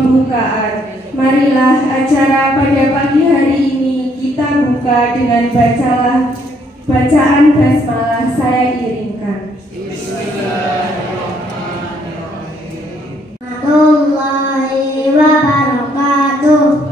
pembukaan. Marilah acara pada pagi hari ini kita buka dengan bacaan basmalah. Saya iringkan. Bismillahirrahmanirrahim. Warahmatullahi wabarakatuh.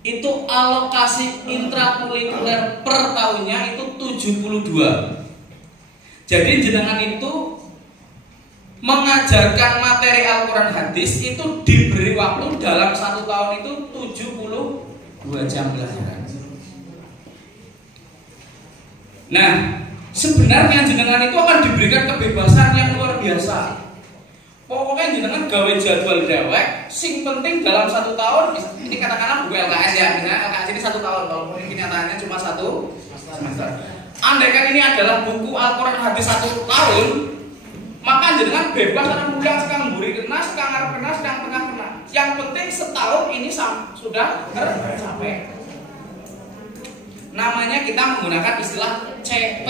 Itu alokasi intrakurikuler per tahunnya itu 72. Jadi jenengan itu mengajarkan materi Al-Quran hadis itu diberi waktu dalam 1 tahun itu 72 jam pelajaran. Nah, sebenarnya jenengan itu akan diberikan kebebasan yang luar biasa. Pokoknya jenengan gawe jadwal dewek, sing penting dalam 1 tahun, ini katakanlah buku LKS ya, misalnya LKS ini 1 tahun, walaupun ini kenyataannya cuma 1 semester. Andaikan ini adalah buku Al-Quran hadis 1 tahun, maka jenengan bebas karena mudah sekang mburi kena, sekang ngarep kena, sekang tengah kena. Yang penting setahun ini sudah tercapai. Namanya kita menggunakan istilah CP,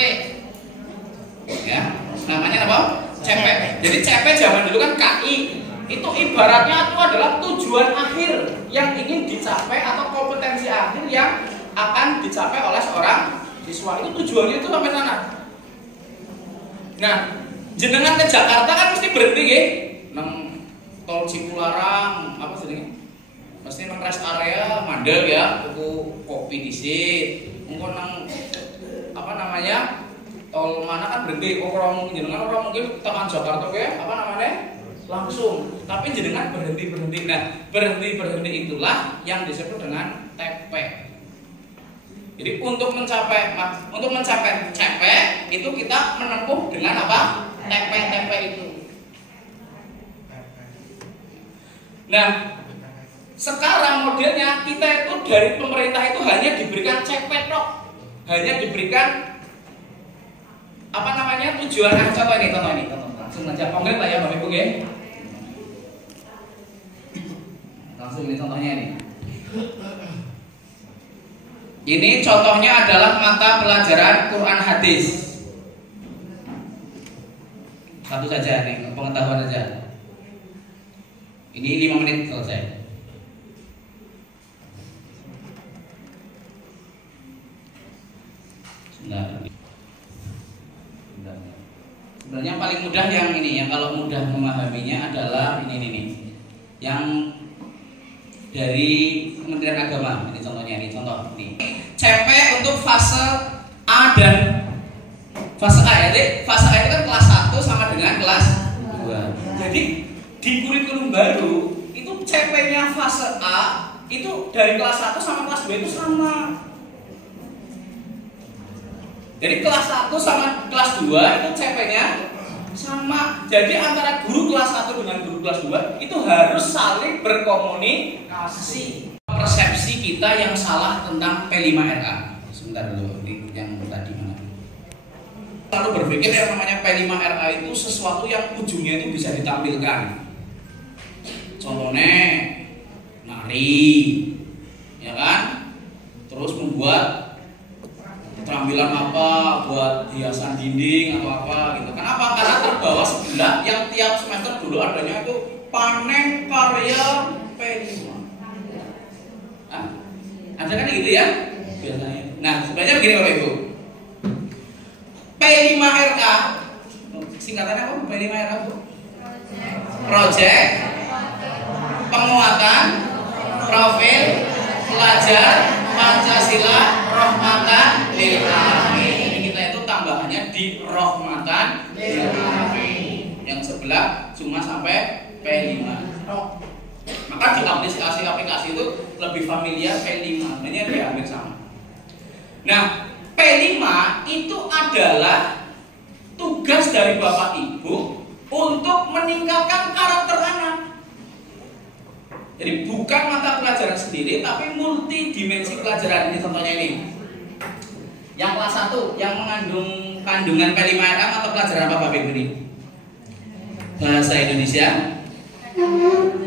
ya, namanya apa? CP. Jadi CP zaman dulu kan KI. Itu ibaratnya itu adalah tujuan akhir yang ingin dicapai atau kompetensi akhir yang akan dicapai oleh seorang siswa. Itu tujuannya itu sampai sana. Nah, jenengan ke Jakarta kan mesti berhenti ya, nang tol Cipularang apa sih? Mesti nang rest area mandek ya, tuku kopi disit. Engko nang apa namanya? Tol mana kan berhenti, orang mungkin tekan Jakarta kayak apa namanya langsung, tapi jenengan berhenti. Nah, berhenti itulah yang disebut dengan TP. Jadi untuk mencapai CP itu kita menempuh dengan apa? TP itu. Nah, Sekarang modelnya kita itu dari pemerintah itu hanya diberikan cepet tok, hanya diberikan apa namanya tujuan. Contoh ini, langsung aja konkret lah ya Bapak Ibu ya. Langsung ini contohnya ini. Ini contohnya adalah mata pelajaran Quran hadis. Satu saja nih, pengetahuan saja. Ini 5 menit selesai. Sebenarnya paling mudah yang ini, yang kalau mudah memahaminya adalah ini. Yang dari Kementerian Agama, ini contohnya, ini contoh ini. CP untuk fase A dan fase A ya, jadi fase A itu kan kelas 1 sama dengan kelas 2. Jadi di kurikulum baru itu CP-nya fase A itu dari kelas 1 sama kelas 2 itu sama. Jadi kelas 1 sama kelas 2 itu CP-nya sama. Jadi antara guru kelas 1 dengan guru kelas 2 itu harus saling berkomunikasi. Persepsi kita yang salah tentang P5RA. Sebentar dulu, yang tadi mana? Lalu berpikir yang namanya P5RA itu sesuatu yang ujungnya itu bisa ditampilkan. Contohnya nari, ya kan? Terus membuat keterampilan apa buat hiasan dinding atau apa gitu. Kenapa? Karena terbawa sebelah yang tiap semester dulu adanya itu panen karya P5. Ada kan gitu ya biasanya. Nah sebenarnya begini Bapak Ibu, P5RA singkatannya apa? P5RA Bu? Project Penguatan Profil Pelajar Pancasila Rahmatan lil Alamin. Ini kita itu tambahannya di Rahmatan lil Alamin. Yang sebelah cuma sampai P5. Maka di aplikasi itu lebih familiar P5. Ini diambil sama. Nah, P5 itu adalah tugas dari Bapak Ibu untuk meningkatkan karakter anak. Jadi bukan mata pelajaran sendiri, tapi multidimensi pelajaran. Ini contohnya ini. Yang kelas 1 yang mengandung kandungan P5RA mata pelajaran apa Bapak Ibu ini? Bahasa Indonesia,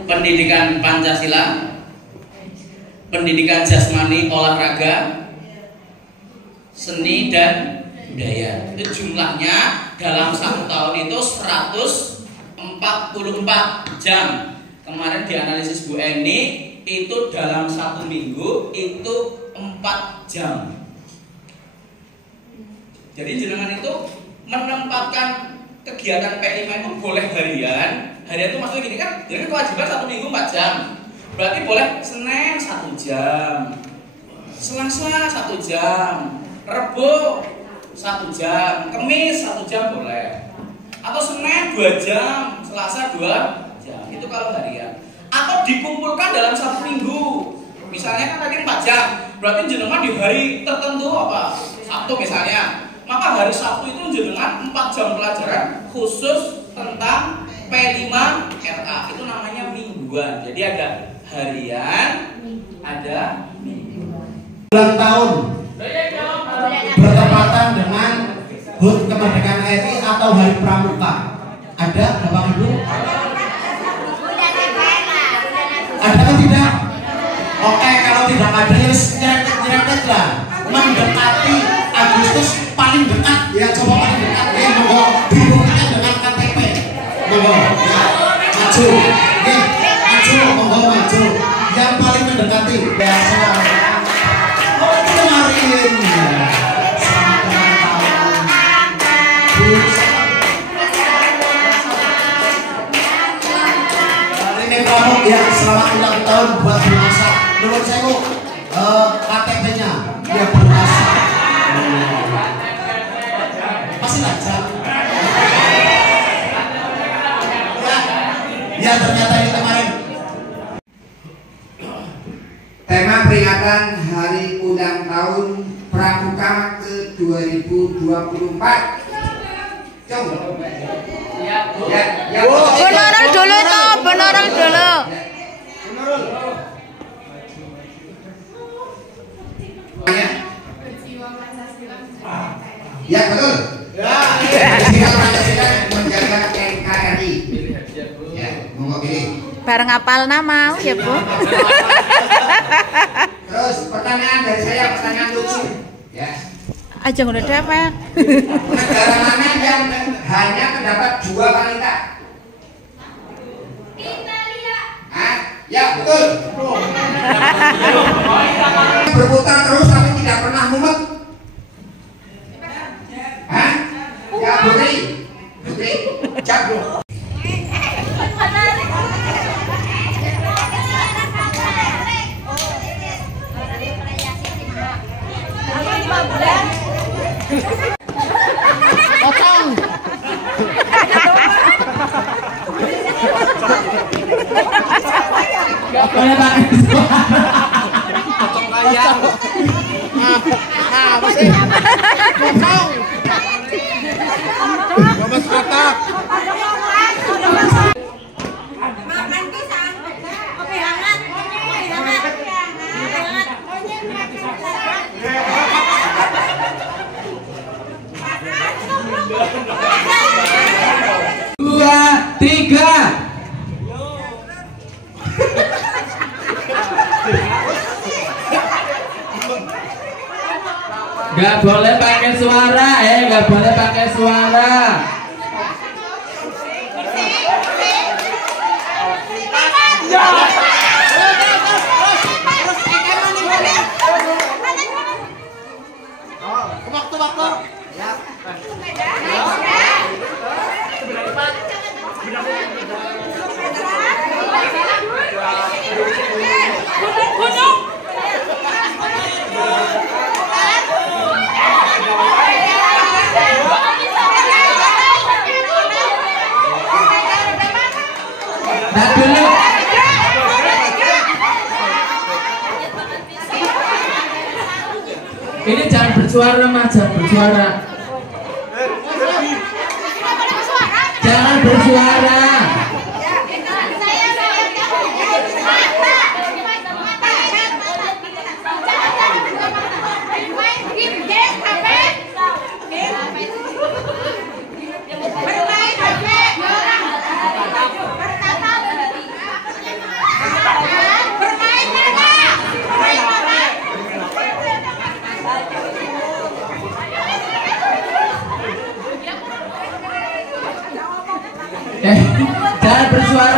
Pendidikan Pancasila, Pendidikan Jasmani Olahraga, Seni dan Budaya. Itu jumlahnya dalam 1 tahun itu 144 jam. Kemarin dianalisis Bu Eni itu dalam 1 minggu itu 4 jam. Jadi jenengan itu menempatkan kegiatan P5 itu boleh harian. Harian itu maksudnya gini kan, jadi kewajiban 1 minggu 4 jam. Berarti boleh Senin 1 jam, Selasa 1 jam, Rebo 1 jam, Kamis 1 jam boleh. Atau Senin 2 jam, Selasa 2 jam. Itu kalau harian. Atau dikumpulkan dalam 1 minggu. Misalnya kan tadi 4 jam, berarti jenengan di hari tertentu apa? Sabtu misalnya. Maka hari Sabtu itu jenengan 4 jam pelajaran khusus tentang P5RA. Itu namanya mingguan. Jadi ada harian, ada mingguan. Ulang tahun bertepatan dengan HUT Kemerdekaan RI atau Hari Pramuka. Ada Bapak Ibu? Ada atau tidak? Oke, kalau tidak ada ya nyerempet lah. Mendekati Agustus paling dekat ya, coba paling dekat ya, monggo dibuktikan dengan KTP. Monggo ya, maju. Ya, maju, monggo maju. Yang paling mendekati biasa. Oh, kemarin ya. Selamat ulang tahun. Ini kamu ya, selamat ulang tahun buat Bu Asa. Menurut saya KTP-nya ya Bu Asa. Masih lancar. Ya ternyata ini kemarin. Tema peringatan Hari Ulang Tahun Pramuka ke 2024. Coba. Ya. Beneran dulu toh, beneran dulu. Ya betul. Sikap Pancasila menjaga NKRI. Ya, monggo pilih. Bareng apal nama ya Bu. Terus pertanyaan dari saya, pertanyaan lucu. Ya. Aja udah dapat. Negara mana yang hanya terdapat 2 wanita? Italia. Hah? Ya betul. Berputar terus tapi tidak pernah mumet. Hah? Ya Putri. Putri. Jago. Potong. Gak boleh pakai potong layar. Masih potong. Mas kotak. Makan pisang. Kopi hangat. Kopi hangat. Dua, tiga. Gak boleh pakai suara, gak boleh pakai suara. Waktu. Nah dulu. Ini jangan bersuara mas, jangan bersuara. Jangan bersuara. Jangan bersuara.